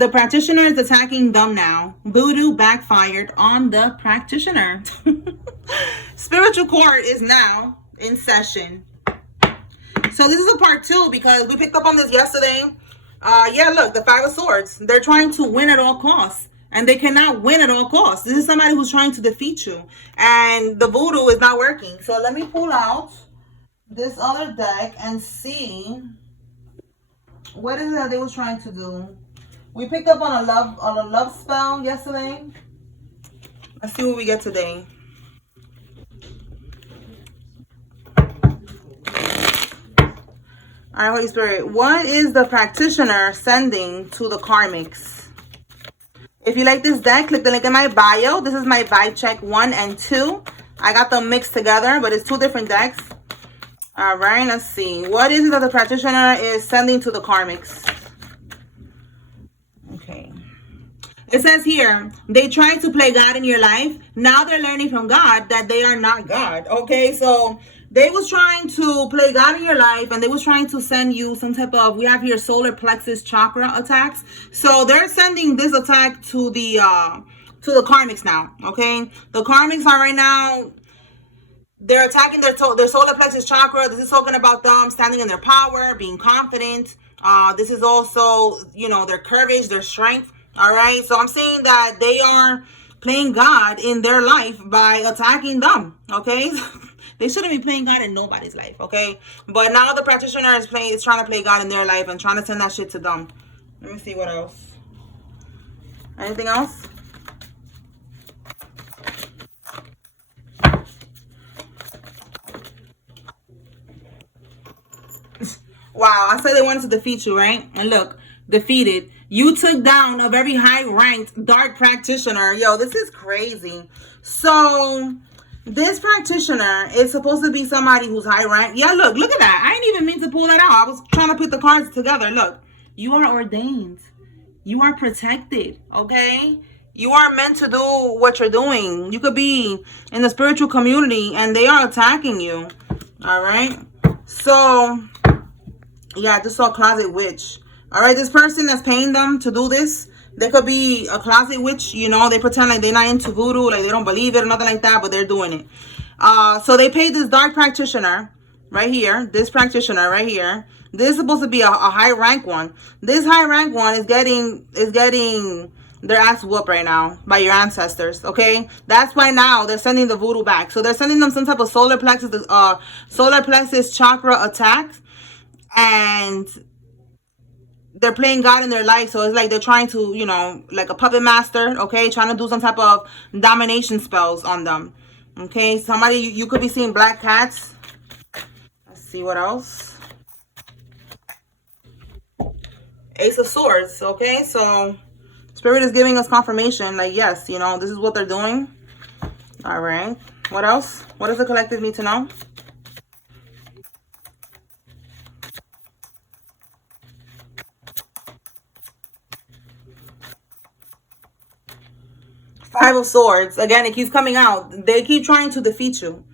The practitioner is attacking them now. Voodoo backfired on the practitioner. Spiritual court is now in session. So this is a part 2 because we picked up on this yesterday. Yeah, look, the Five of Swords. They're trying to win at all costs. And they cannot win at all costs. This is somebody who's trying to defeat you. And the voodoo is not working. So let me pull out this other deck and see what is it that they were trying to do. We picked up on a love spell yesterday. Let's see what we get today. All right, Holy Spirit, what is the practitioner sending to the karmics? If you like this deck, click the link in my bio. This is my vibe check 1 and 2. I got them mixed together, but it's 2 different decks. All right, let's see. What is it that the practitioner is sending to the karmics? Okay. It says here, they try to play God in your life. Now they're learning from God that they are not God. Okay, so they was trying to play God in your life, and they was trying to send you some type of, we have here solar plexus chakra attacks. So they're sending this attack to the karmics now. Okay, the karmics are right now, they're attacking their solar plexus chakra. This is talking about them standing in their power, being confident. This is also, you know, their courage, their strength. All right, so I'm saying that they are playing God in their life by attacking them. Okay. They shouldn't be playing God in nobody's life, okay? But now the practitioner is trying to play God in their life and trying to send that shit to them. Let me see what else. Anything else? Wow, I said they wanted to defeat you, right? And look, defeated. You took down a very high-ranked dark practitioner. Yo, this is crazy. So this practitioner is supposed to be somebody who's high rank. Yeah, look at that. I didn't even mean to pull that out. I was trying to put the cards together. Look, you are ordained. You are protected, okay? You are meant to do what you're doing. You could be in the spiritual community and they are attacking you, all right? So, yeah, I just saw closet witch. All right, this person that's paying them to do this, they could be a closet witch, you know. They pretend like they're not into voodoo, like they don't believe it or nothing like that, but they're doing it. So they paid this dark practitioner right here, this practitioner right here. This is supposed to be a high rank one. This high rank one is getting their ass whooped right now by your ancestors, okay? That's why now they're sending the voodoo back. So they're sending them some type of solar plexus chakra attacks, and they're playing God in their life. So it's like they're trying to, you know, like a puppet master, okay, trying to do some type of domination spells on them, okay? Somebody, you could be seeing black cats. Let's see what else. Ace of Swords, okay? So Spirit is giving us confirmation, like, yes, you know, this is what they're doing. All right, what else? What does the collective need to know? Five of Swords. Again, it keeps coming out. They keep trying to defeat you.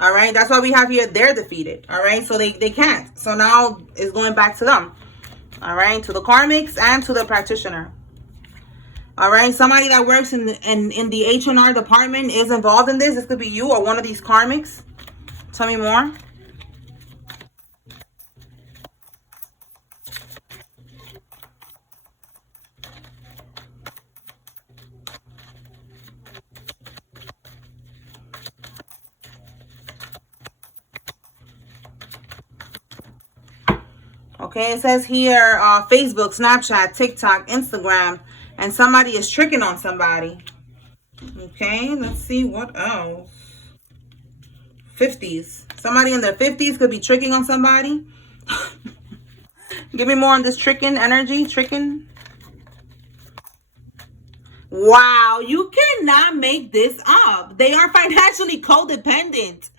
All right. That's why we have here, they're defeated. All right. So they can't. So now it's going back to them. All right. To the karmics and to the practitioner. All right. Somebody that works in the H&R department is involved in this. This could be you or one of these karmics. Tell me more. Okay, it says here Facebook, Snapchat, TikTok, Instagram, and somebody is tricking on somebody. Okay, let's see what else. 50s. Somebody in their 50s could be tricking on somebody. Give me more on this tricking energy. Tricking. Wow, you cannot make this up. They are financially codependent.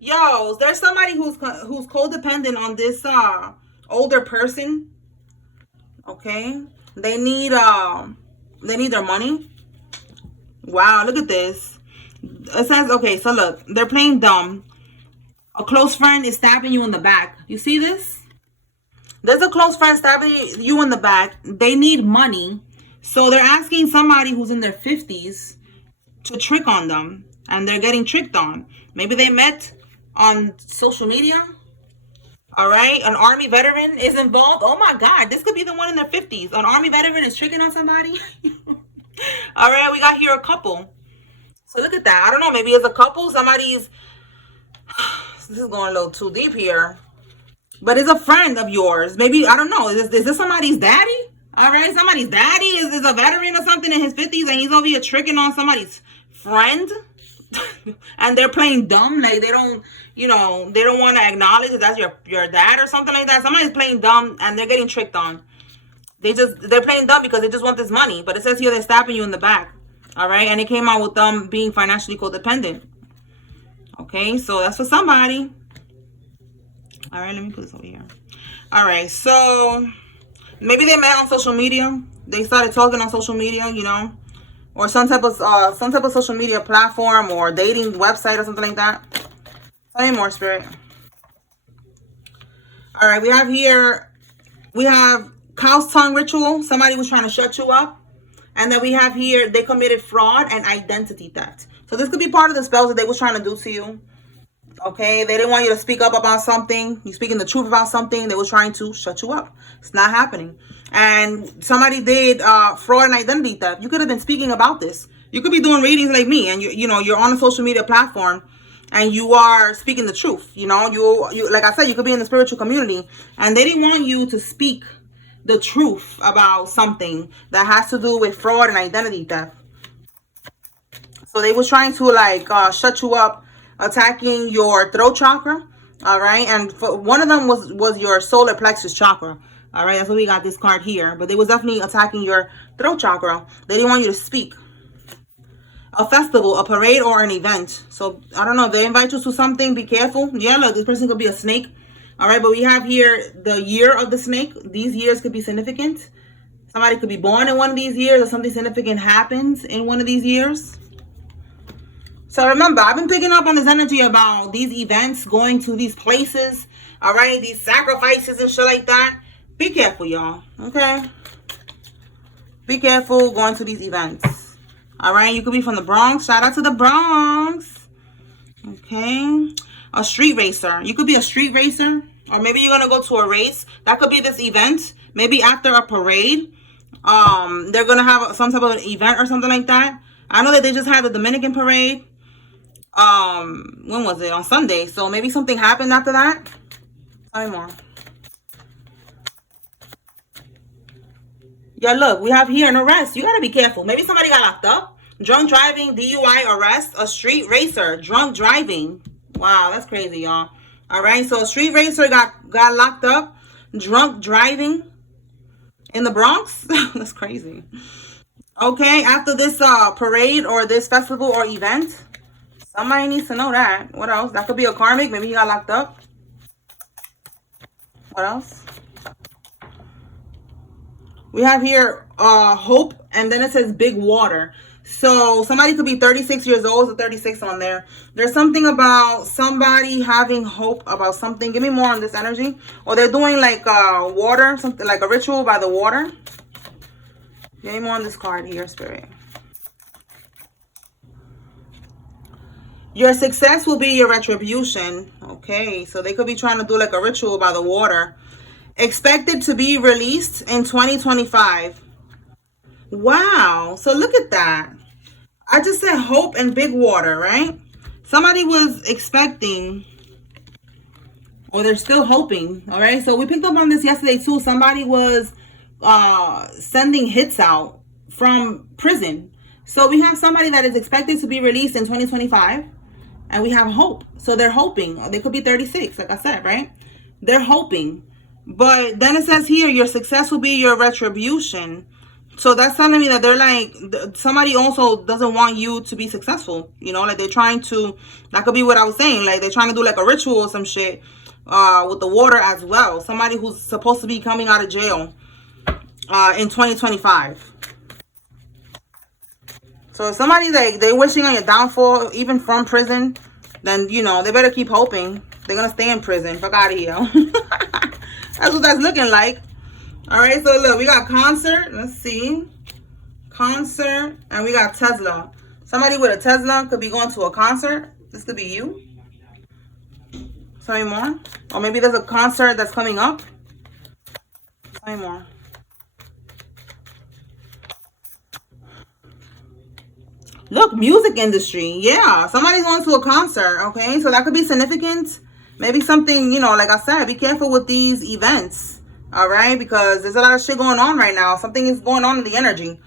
Yo, there's somebody who's codependent on this older person. Okay, they need their money. Wow, look at this. It says, okay, so look, they're playing dumb. A close friend is stabbing you in the back. You see this? There's a close friend stabbing you in the back. They need money So they're asking somebody who's in their 50s to trick on them, and they're getting tricked on. Maybe they met on social media. All right, an Army veteran is involved. Oh my God, this could be the one in their 50s. An Army veteran is tricking on somebody. All right, we got here a couple. So look at that. I don't know, maybe it's a couple. Somebody's, this is going a little too deep here. But it's a friend of yours. Maybe, I don't know. Is this somebody's daddy? All right, somebody's daddy is a veteran or something in his 50s, and he's over here tricking on somebody's friend. And they're playing dumb, like they don't, you know, they don't want to acknowledge that that's your dad or something like that. Somebody's playing dumb and they're getting tricked on. They're playing dumb because they just want this money. But it says here they're stabbing you in the back. All right, and it came out with them being financially codependent. Okay, so that's for somebody. All right, let me put this over here. All right, so maybe they met on social media. They started talking on social media, you know, or some type of social media platform or dating website or something like that. Tell me more, Spirit. All right, we have cow's tongue ritual. Somebody was trying to shut you up. And then we have here, they committed fraud and identity theft. So this could be part of the spells that they was trying to do to you. Okay, they didn't want you to speak up about something. You speaking the truth about something. They were trying to shut you up. It's not happening. And somebody did fraud and identity theft. You could have been speaking about this. You could be doing readings like me, and you're on a social media platform, and you are speaking the truth. You know, you like I said, you could be in the spiritual community, and they didn't want you to speak the truth about something that has to do with fraud and identity theft. So they were trying to like shut you up, attacking your throat chakra. All right, and one of them was your solar plexus chakra. All right, that's why we got this card here. But they was definitely attacking your throat chakra. They didn't want you to speak. A festival, a parade, or an event. So I don't know if they invite you to something, be careful. Yeah, look, this person could be a snake. All right, but we have here the year of the snake. These years could be significant. Somebody could be born in one of these years, or something significant happens in one of these years. So remember, I've been picking up on this energy about these events, going to these places, all right, these sacrifices and shit like that. Be careful, y'all, okay? Be careful going to these events, all right? You could be from the Bronx. Shout out to the Bronx, okay? A street racer. You could be a street racer, or maybe you're going to go to a race. That could be this event. Maybe after a parade, they're going to have some type of an event or something like that. I know that they just had the Dominican parade. When was it? On Sunday. So maybe something happened after that. Tell me more. Yeah, look, we have here an arrest. You got to be careful. Maybe somebody got locked up. Drunk driving, DUI, arrest, a street racer, drunk driving. Wow, that's crazy, y'all. All right, so a street racer got locked up, drunk driving in the Bronx. That's crazy. Okay, after this parade or this festival or event, somebody needs to know that. What else? That could be a karmic. Maybe he got locked up. What else? We have here hope, and then it says big water. So somebody could be 36 years old, so 36 on there. There's something about somebody having hope about something. Give me more on this energy. Or they're doing like water, something like a ritual by the water. Give me more on this card here, Spirit. Your success will be your retribution. Okay, so they could be trying to do like a ritual by the water. Expected to be released in 2025. Wow, so look at that. I just said hope and big water, right? Somebody was expecting, or they're still hoping, all right? So we picked up on this yesterday too. Somebody was sending hits out from prison. So we have somebody that is expected to be released in 2025, and we have hope. So they're hoping. They could be 36, like I said, right? They're hoping. But then it says here, your success will be your retribution. So that's telling me that they're like, somebody also doesn't want you to be successful. You know, like they're trying to, that could be what I was saying. Like they're trying to do like a ritual or some shit with the water as well. Somebody who's supposed to be coming out of jail in 2025. So if somebody like, they're wishing on your downfall, even from prison, then, you know, they better keep hoping. They're going to stay in prison. Fuck out of here. That's what that's looking like. All right, so look, we got concert. Let's see. concert, and we got Tesla. Somebody with a Tesla could be going to a concert. This could be you. Tell me more. Or maybe there's a concert that's coming up. Tell me more. Look, music industry. Yeah, somebody's going to a concert, okay? So that could be significant. Maybe something, you know, like I said, be careful with these events, all right? Because there's a lot of shit going on right now. Something is going on in the energy,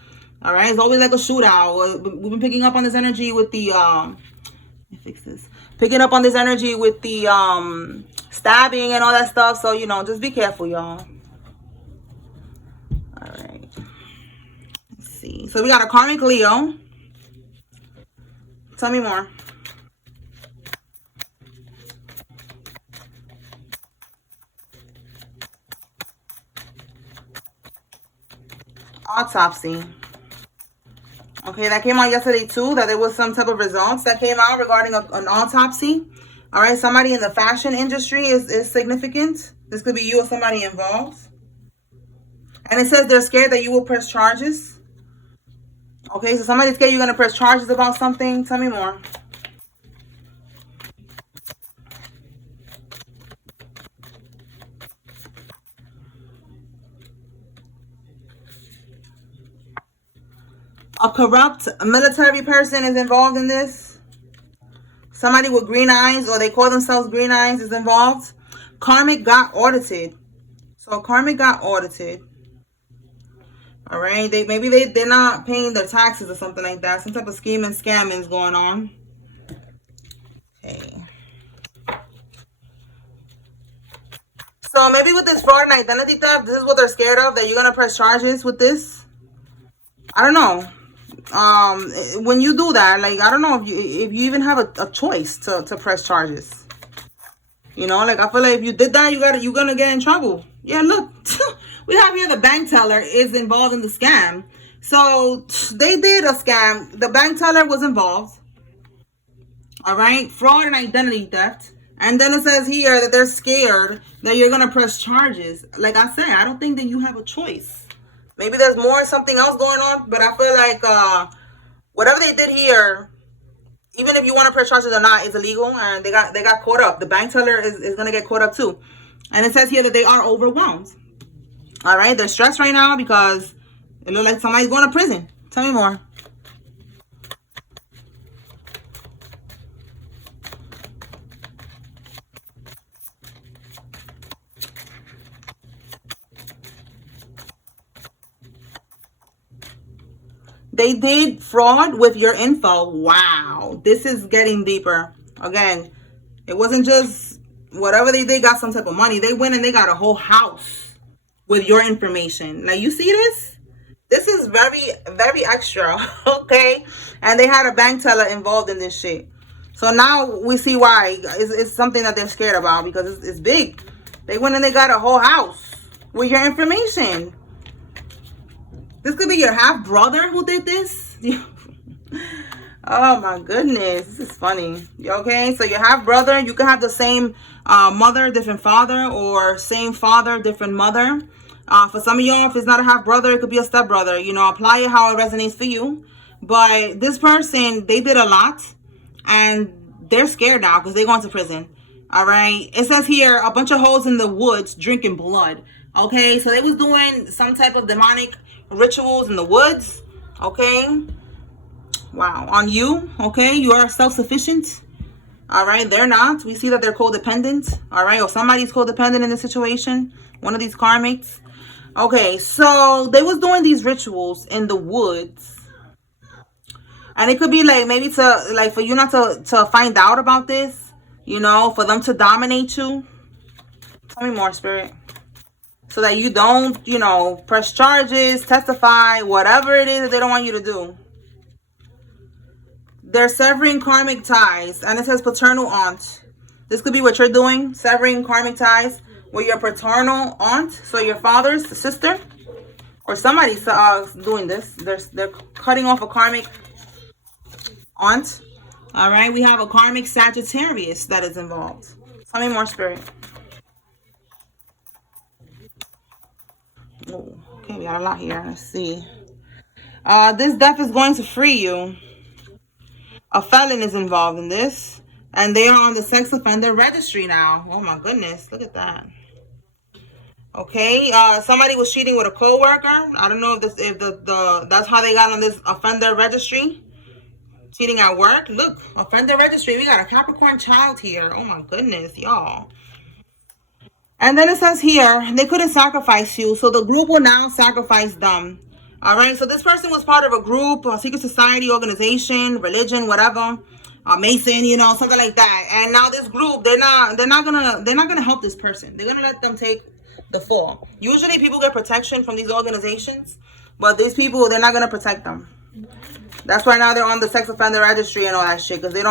all right? It's always like a shootout. We've been picking up on this energy with the, let me fix this. Picking up on this energy with the stabbing and all that stuff. So, you know, just be careful, y'all. All right. Let's see. So we got a karmic Leo. Tell me more. Autopsy. Okay, that came out yesterday too, that there was some type of results that came out regarding an autopsy. All right, somebody in the fashion industry is significant. This could be you or somebody involved. And it says they're scared that you will press charges. Okay, so somebody's scared you're going to press charges about something. Tell me more. A corrupt military person is involved in this. Somebody with green eyes, or they call themselves green eyes, is involved. Karmic got audited. So karmic got audited. All right, maybe they're not paying their taxes or something like that. Some type of scheming, scamming is going on. Okay. So maybe with this fraud and identity theft, this is what they're scared of, that you're gonna press charges with this. I don't know. When you do that, like, I don't know if you even have a choice to press charges. You know, like, I feel like if you did that, you're gonna get in trouble. Yeah, look. We have here the bank teller is involved in the scam. So they did a scam. The bank teller was involved. All right. Fraud and identity theft. And then it says here that they're scared that you're going to press charges. Like I said, I don't think that you have a choice. Maybe there's something else going on. But I feel like whatever they did here, even if you want to press charges or not, is illegal. And they got caught up. The bank teller is going to get caught up too. And it says here that they are overwhelmed. All right, they're stressed right now because it looks like somebody's going to prison. Tell me more. They did fraud with your info. Wow, this is getting deeper. Again, it wasn't just whatever they did got some type of money. They went and they got a whole house with your information. Like, you see this? This is very, very extra, okay? And they had a bank teller involved in this shit. So now we see why. It's something that they're scared about because it's big. They went and they got a whole house with your information. This could be your half-brother who did this. Oh, my goodness. This is funny. Okay, so your half-brother, you can have the same mother, different father, or same father, different mother. For some of y'all, if it's not a half-brother, it could be a step-brother. You know, apply it how it resonates for you. But this person, they did a lot, and they're scared now because they're going to prison. All right? It says here, a bunch of hoes in the woods drinking blood. Okay? So they was doing some type of demonic rituals in the woods. Okay? Wow. On you. Okay? You are self-sufficient. All right? They're not. We see that they're codependent. All right? Or somebody's codependent in this situation. One of these karmics. Okay, so they was doing these rituals in the woods. And it could be like maybe to like for you not to find out about this, you know, for them to dominate you. Tell me more, Spirit. So that you don't, you know, press charges, testify, whatever it is that they don't want you to do. They're severing karmic ties. And it says paternal aunt. This could be what you're doing, severing karmic ties with your paternal aunt, so your father's sister, or somebody's doing this. They're cutting off a karmic aunt. All right, we have a karmic Sagittarius that is involved. Tell me more, Spirit. Oh, okay, we got a lot here. Let's see. This death is going to free you. A felon is involved in this. And they are on the sex offender registry now. Oh my goodness, look at that. Okay, somebody was cheating with a co-worker. I don't know if that's how they got on this offender registry. Cheating at work. Look, offender registry. We got a Capricorn child here. Oh my goodness, y'all. And then it says here, they couldn't sacrifice you, so the group will now sacrifice them. All right, so this person was part of a group, a secret society, organization, religion, whatever, a Mason, you know, something like that. And now this group, they're not gonna help this person. They're gonna let them take the fall. Usually, people get protection from these organizations, but these people, they're not gonna protect them. That's why now they're on the sex offender registry and all that shit, because they're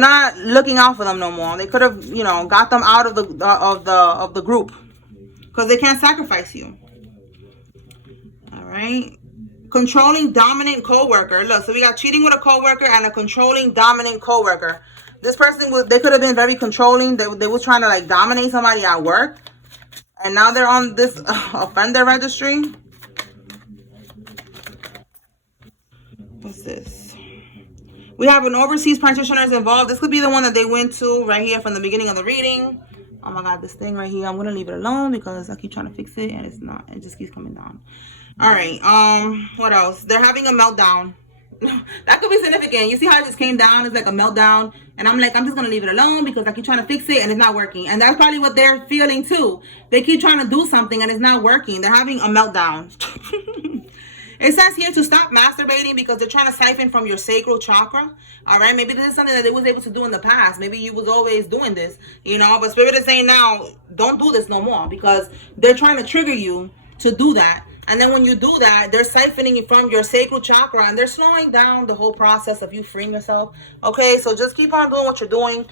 not looking out for them no more. They could have, you know, got them out of the group, because they can't sacrifice you. All right. Controlling dominant coworker. Look, so we got cheating with a coworker and a controlling dominant coworker. This person they could have been very controlling. They were trying to like dominate somebody at work, and now they're on this offender registry. What's this? We have an overseas practitioners involved. This could be the one that they went to right here from the beginning of the reading. Oh my God, this thing right here. I'm going to leave it alone because I keep trying to fix it and it's not. It just keeps coming down. All right. What else? They're having a meltdown. That could be significant. You see how it just came down? It's like a meltdown. And I'm like, I'm just going to leave it alone because I keep trying to fix it and it's not working. And that's probably what they're feeling too. They keep trying to do something and it's not working. They're having a meltdown. It says here to stop masturbating because they're trying to siphon from your sacral chakra. All right. Maybe this is something that they was able to do in the past. Maybe you was always doing this, you know, but Spirit is saying now, don't do this no more because they're trying to trigger you to do that. And then when you do that, they're siphoning you from your sacral chakra and they're slowing down the whole process of you freeing yourself. Okay. So just keep on doing what you're doing.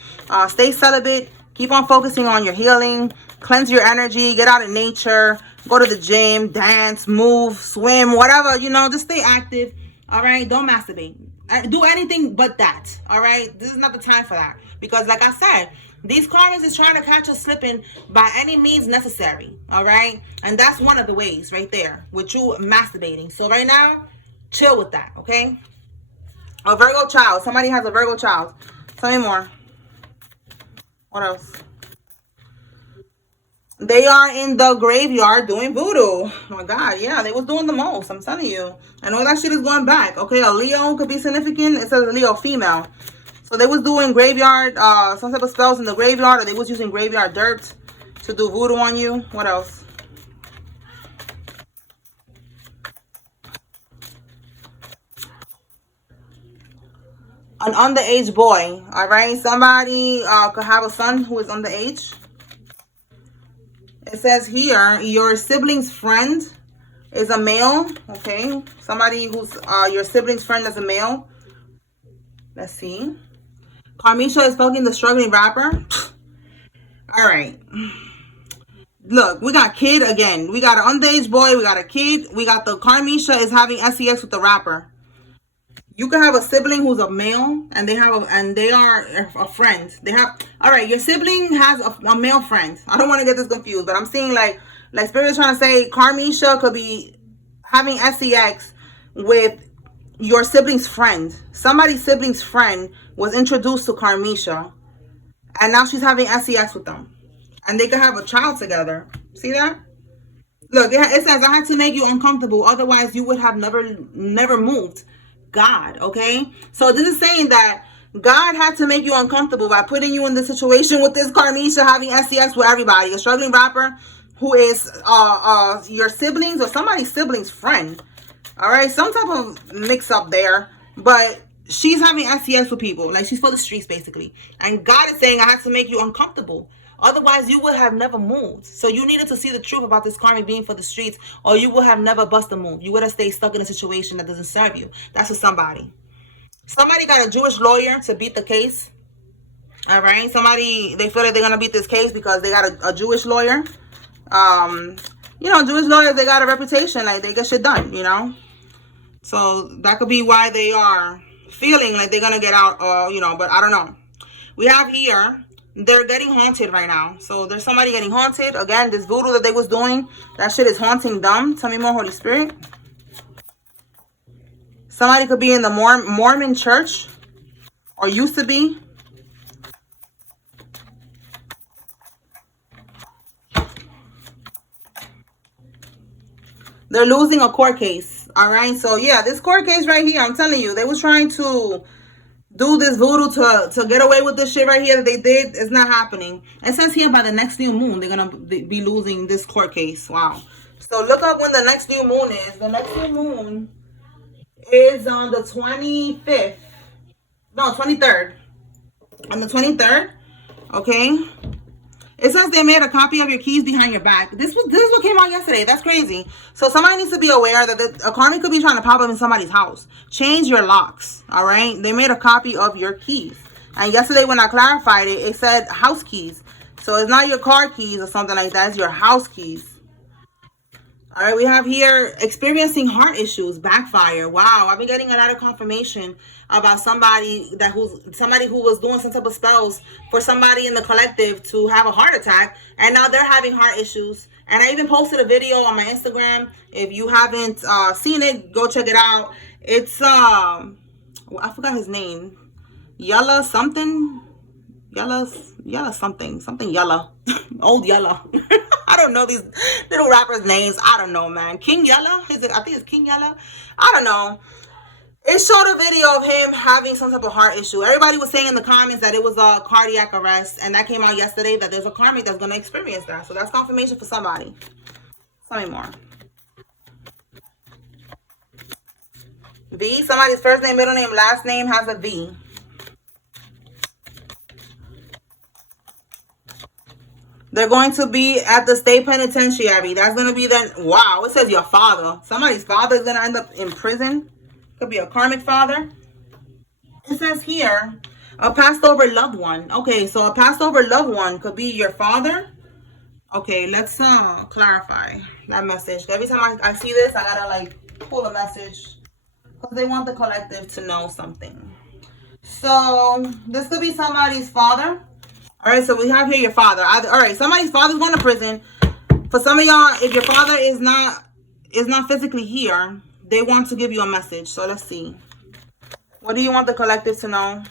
Stay celibate. Keep on focusing on your healing. Cleanse your energy. Get out in nature. Go to the gym, dance, move, swim, whatever, you know, just stay active. All right. Don't masturbate. Do anything but that. All right. This is not the time for that. Because like I said, these karmas is trying to catch us slipping by any means necessary. All right. And that's one of the ways right there with you masturbating. So right now, chill with that. Okay. A Virgo child. Somebody has a Virgo child. Tell me more. What else? They are in the graveyard doing voodoo. Oh my God, yeah, they was doing the most. I'm telling you. And all that shit is going back. Okay, a Leo could be significant. It says a Leo female. So they was doing graveyard, some type of spells in the graveyard, or they was using graveyard dirt to do voodoo on you. What else? An underage boy. All right, somebody could have a son who is underage. It says here, your sibling's friend is a male. Okay. Somebody who's your sibling's friend is a male. Let's see. Carmisha is fucking the struggling rapper. All right. Look, we got kid again. We got an underage boy. We got a kid. We got the Carmisha is having sex with the rapper. You can have a sibling who's a male, and they are a friend. They have, all right, your sibling has a male friend. I don't want to get this confused, but I'm seeing like Spirit is trying to say Carmisha could be having sex with your sibling's friend. Somebody's sibling's friend was introduced to Carmisha, and now she's having sex with them, and they could have a child together. See that? Look, it says I had to make you uncomfortable, otherwise you would have never moved. God, okay? So this is saying that God had to make you uncomfortable by putting you in this situation with this Carmisha having sex with everybody. A struggling rapper who is your siblings or somebody's sibling's friend. All right? Some type of mix up there. But she's having sex with people. Like she's for the streets basically. And God is saying I had to make you uncomfortable. Otherwise, you would have never moved. So you needed to see the truth about this karma being for the streets, or you would have never bust a move. You would have stayed stuck in a situation that doesn't serve you. That's for somebody. Somebody got a Jewish lawyer to beat the case. All right. Somebody, they feel like they're going to beat this case because they got a Jewish lawyer. You know, Jewish lawyers, they got a reputation. Like, they get shit done, you know. So that could be why they are feeling like they're going to get out, you know, but I don't know. We have here, they're getting haunted right now. So there's somebody getting haunted. Again, this voodoo that they was doing, that shit is haunting them. Tell me more, Holy Spirit. Somebody could be in the Mormon church, or used to be. They're losing a court case. All right. So yeah, this court case right here, I'm telling you, they was trying to do this voodoo to get away with this shit right here that they did. It's not happening. It says here by the next new moon, they're going to be losing this court case. Wow. So look up when the next new moon is. The next new moon is on the 25th. No, 23rd. On the 23rd. Okay. It says they made a copy of your keys behind your back. This is what came out yesterday. That's crazy. So somebody needs to be aware that a karmic could be trying to pop up in somebody's house. Change your locks. All right. They made a copy of your keys. And yesterday when I clarified it, it said house keys. So it's not your car keys or something like that. It's your house keys. All right, we have here experiencing heart issues, backfire. Wow, I've been getting a lot of confirmation about somebody who was doing some type of spells for somebody in the collective to have a heart attack, and now they're having heart issues. And I even posted a video on my Instagram. If you haven't seen it, go check it out. It's I forgot his name. Yella something. Yella something Yella. Old Yella. I don't know these little rappers' names. I don't know, man. King Yella? I think it's King Yella. I don't know. It showed a video of him having some type of heart issue. Everybody was saying in the comments that it was a cardiac arrest, and that came out yesterday that there's a karmic that's going to experience that. So that's confirmation for somebody. Tell me more. V. Somebody's first name, middle name, last name has a V. They're going to be at the state penitentiary. That's going to be the... Wow, it says your father. Somebody's father is going to end up in prison. Could be a karmic father. It says here, a passed over loved one. Okay, so a passed over loved one could be your father. Okay, let's clarify that message. Every time I see this, I got to like pull a message. Because they want the collective to know something. So, this could be somebody's father. All right, so we have here your father. All right, somebody's father's going to prison. For some of y'all, if your father is not physically here, they want to give you a message. So let's see. What do you want the collective to know?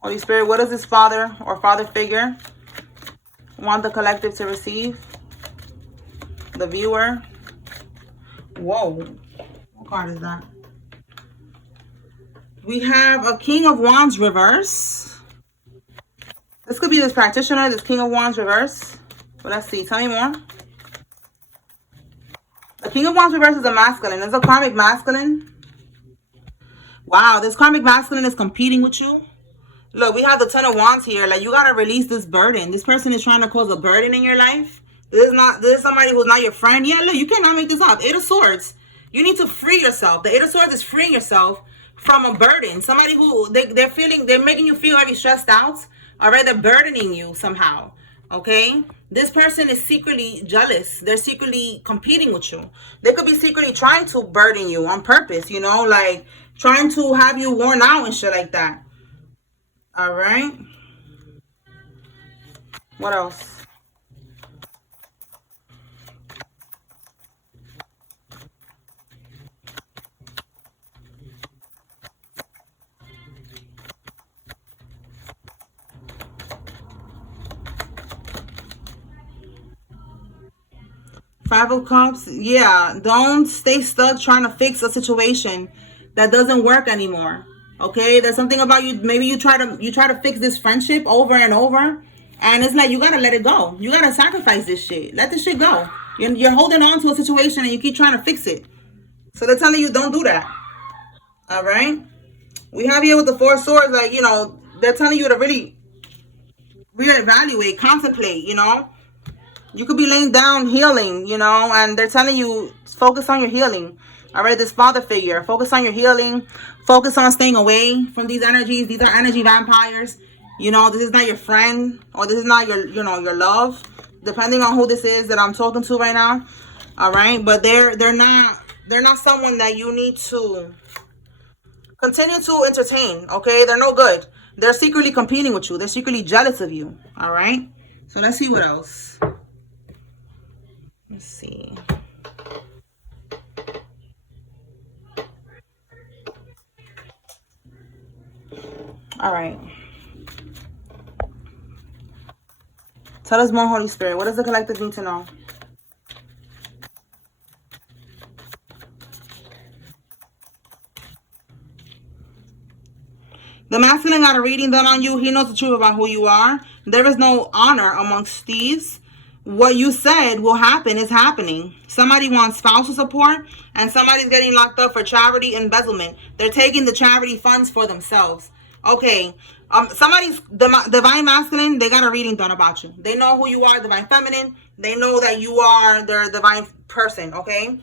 Holy Spirit, what does this father or father figure want the collective to receive? The viewer. Whoa. What card is that? We have a King of Wands reverse. This could be this practitioner, this King of Wands reverse. But let's see. Tell me more. The King of Wands reverse is a masculine. It's a karmic masculine. Wow, this karmic masculine is competing with you. Look, we have the Ten of Wands here. Like, you got to release this burden. This person is trying to cause a burden in your life. This is somebody who's not your friend. Yeah, look, you cannot make this up. Eight of Swords. You need to free yourself. The Eight of Swords is freeing yourself from a burden. Somebody who they're making you feel very stressed out. All right, they're burdening you somehow. Okay, this person is secretly jealous. They're secretly competing with you. They could be secretly trying to burden you on purpose, you know, like trying to have you worn out and shit like that. All right. What else? Five of Cups. Yeah, don't stay stuck trying to fix a situation that doesn't work anymore. Okay, there's something about you. Maybe you try to fix this friendship over and over, and it's like you gotta let it go. You gotta sacrifice this shit. Let this shit go. You're holding on to a situation and you keep trying to fix it. So they're telling you don't do that. All right. We have here with the Four of Swords, like, you know, they're telling you to really reevaluate, contemplate. You know. You could be laying down healing, you know, and they're telling you focus on your healing. All right, this father figure, focus on your healing. Focus on staying away from these energies. These are energy vampires. You know, this is not your friend, or this is not your, you know, your love, depending on who this is that I'm talking to right now. All right, but they're not someone that you need to continue to entertain. Okay, they're no good. They're secretly competing with you. They're secretly jealous of you. All right, so let's see what else. Let's see. All right. Tell us more, Holy Spirit. What does the collective need to know? The masculine got a reading done on you. He knows the truth about who you are. There is no honor amongst thieves. What you said will happen is happening. Somebody wants spousal support, and somebody's getting locked up for charity embezzlement. They're taking the charity funds for themselves. Okay. Somebody's divine masculine, they got a reading done about you. They know who you are, divine feminine. They know that you are their divine person, okay?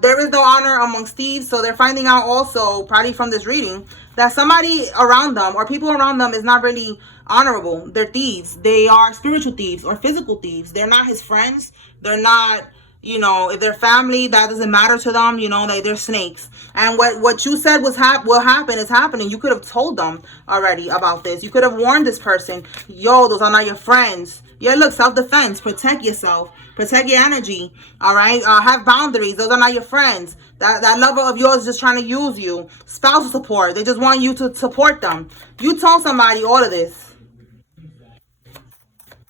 There is no honor amongst thieves, so they're finding out also, probably from this reading, that somebody around them or people around them is not really honorable. They're thieves. They are spiritual thieves or physical thieves. They're not his friends. They're not, you know, if they're family, that doesn't matter to them. You know, they're snakes. And what you said will happen is happening. You could have told them already about this. You could have warned this person. Yo, those are not your friends. Yeah, look, self-defense. Protect yourself. Protect your energy. All right? Have boundaries. Those are not your friends. That lover of yours is just trying to use you. Spousal support. They just want you to support them. You told somebody all of this.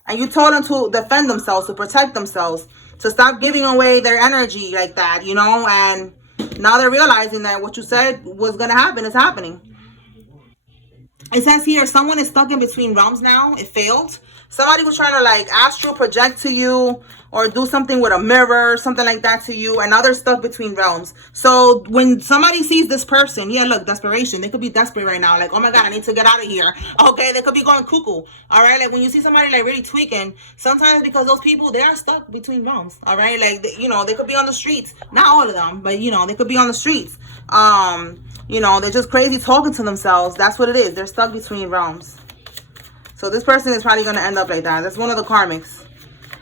And you told them to defend themselves, to protect themselves, to stop giving away their energy like that, you know? And now they're realizing that what you said was going to happen is happening. It says here, someone is stuck in between realms now. It failed. Somebody was trying to like astral project to you or do something with a mirror, something like that to you. And now they're stuck between realms. So when somebody sees this person, yeah, look, desperation. They could be desperate right now. Like, oh my God, I need to get out of here. Okay, they could be going cuckoo. All right, like when you see somebody like really tweaking, sometimes because those people, they are stuck between realms. All right, like, you know, they could be on the streets. Not all of them, but, you know, they could be on the streets. You know, they're just crazy talking to themselves. That's what it is. They're stuck between realms. So this person is probably going to end up like that. That's one of the karmics.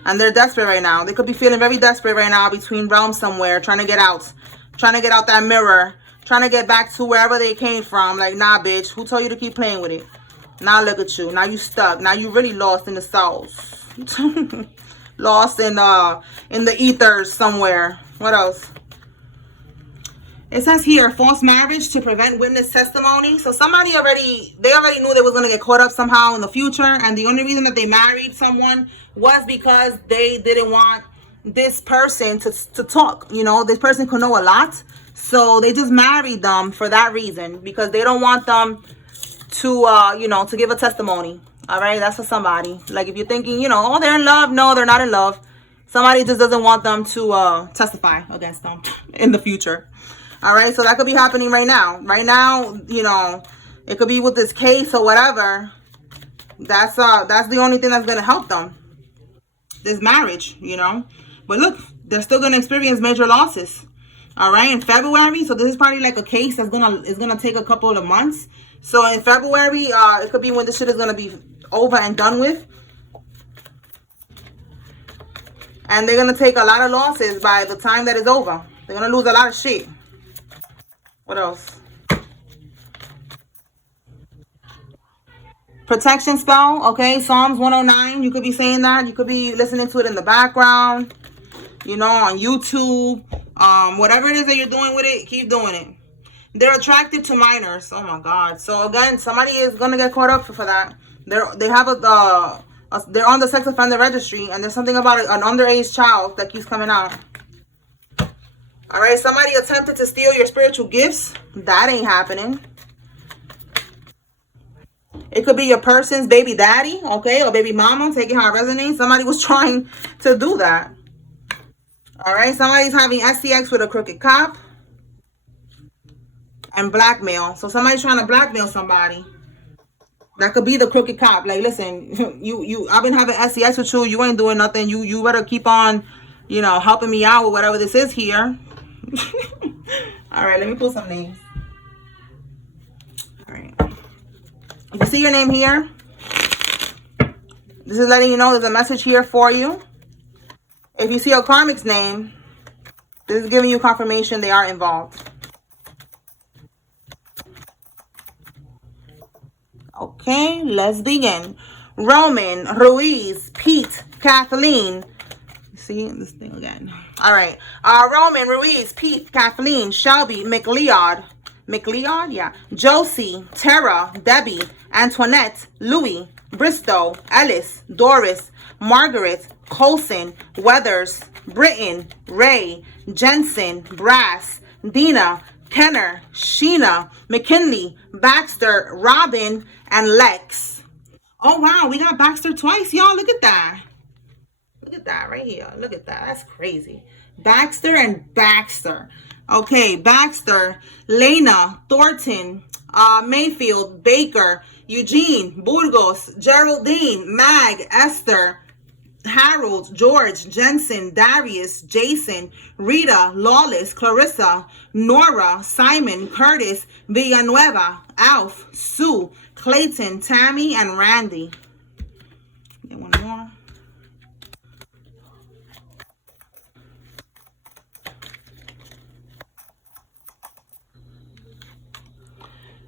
And they're desperate right now. They could be feeling very desperate right now between realms somewhere. Trying to get out. Trying to get out that mirror. Trying to get back to wherever they came from. Like, nah, bitch. Who told you to keep playing with it? Now look at you. Now you stuck. Now you really lost in the souls. Lost in the ethers somewhere. What else? It says here, false marriage to prevent witness testimony. So somebody already knew they was going to get caught up somehow in the future. And the only reason that they married someone was because they didn't want this person to talk. You know, this person could know a lot. So they just married them for that reason. Because they don't want them to, you know, to give a testimony. All right, that's for somebody. Like if you're thinking, you know, oh, they're in love. No, they're not in love. Somebody just doesn't want them to testify against them in the future. All right, so that could be happening right now. Right now, you know, it could be with this case or whatever. That's the only thing that's going to help them. This marriage, you know. But look, they're still going to experience major losses. All right, in February. So this is probably like a case that's gonna take a couple of months. So in February, it could be when this shit is going to be over and done with. And they're going to take a lot of losses by the time that it's over. They're going to lose a lot of shit. What else? Protection spell. Okay, Psalms 109. You could be saying that. You could be listening to it in the background. You know, on YouTube. Whatever it is that you're doing with it, keep doing it. They're attracted to minors. Oh my God. So again, somebody is gonna get caught up for that. They're on the sex offender registry, and there's something about an underage child that keeps coming out. All right, somebody attempted to steal your spiritual gifts. That ain't happening. It could be your person's baby daddy, okay, or baby mama, taking how it resonates. Somebody was trying to do that. All right, somebody's having STX with a crooked cop. And blackmail. So somebody's trying to blackmail somebody. That could be the crooked cop. Like, listen, I've been having STX with you. You ain't doing nothing. You better keep on, you know, helping me out with whatever this is here. All right, let me pull some names. All right. If you see your name here, this is letting you know there's a message here for you. If you see a karmic's name, this is giving you confirmation they are involved. Okay, let's begin. Roman, Ruiz, Pete, Kathleen. See this thing again. All right. Roman, Ruiz, Pete, Kathleen, Shelby, McLeod, McLeod, yeah. Josie, Tara, Debbie, Antoinette, Louis, Bristow, Ellis, Doris, Margaret, Colson, Weathers, Britton, Ray, Jensen, Brass, Dina, Kenner, Sheena, McKinley, Baxter, Robin, and Lex. Oh, wow. We got Baxter twice, y'all. Look at that. Look at that right here. Look at that. That's crazy. Baxter and Baxter. Okay, Baxter, Lena, Thornton, Mayfield, Baker, Eugene, Burgos, Geraldine, Mag, Esther, Harold, George, Jensen, Darius, Jason, Rita, Lawless, Clarissa, Nora, Simon, Curtis, Villanueva, Alf, Sue, Clayton, Tammy, and Randy. Get one more.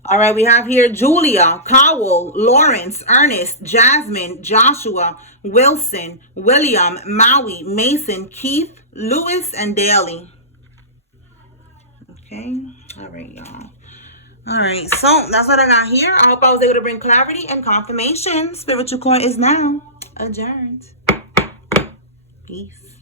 All right, we have here Julia, Cowell, Lawrence, Ernest, Jasmine, Joshua, Wilson, William, Maui, Mason, Keith, Lewis, and Daly. Okay, all right, y'all. All right, so that's what I got here. I hope I was able to bring clarity and confirmation. Spiritual Court is now adjourned. Peace.